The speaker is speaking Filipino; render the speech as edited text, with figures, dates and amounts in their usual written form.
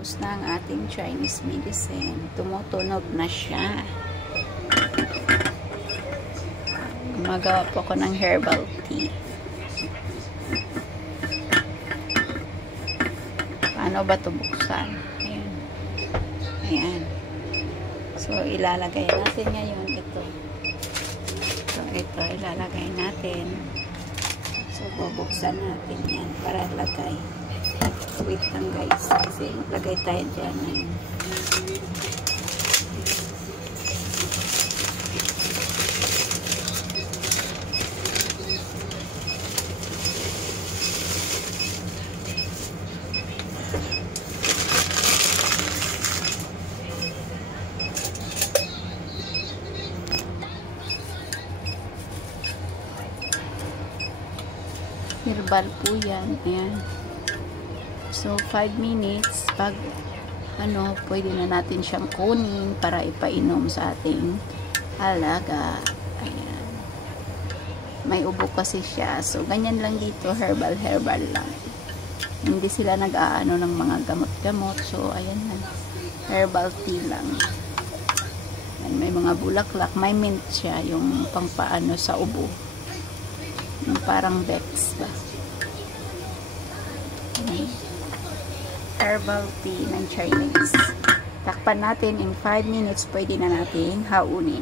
Tapos na ang ating Chinese medicine. Tumutunog na siya. Gumagawa po ako ng herbal tea. Paano ba ito buksan? Ayan. Ayan. So, ilalagay natin ngayon ito. So, ito ilalagay natin. So, bubuksan natin yan para lagay. Wait lang guys, kasi maglagay tayo dyan ng herbal po yan. Ayan. So, 5 minutes, pag pwede na natin siyang kunin para ipainom sa ating alaga. Ayan. May ubo kasi siya. So, ganyan lang dito, herbal lang. Hindi sila nag-aano ng mga gamot-gamot. So, ayan na. Herbal tea lang. Ayan, may mga bulaklak. May mint siya, yung pangpaano sa ubo. Yung parang Bex ba? Ayan. Herbal tea ng Chinese. Takpan natin in 5 minutes, pwede na natin haunin.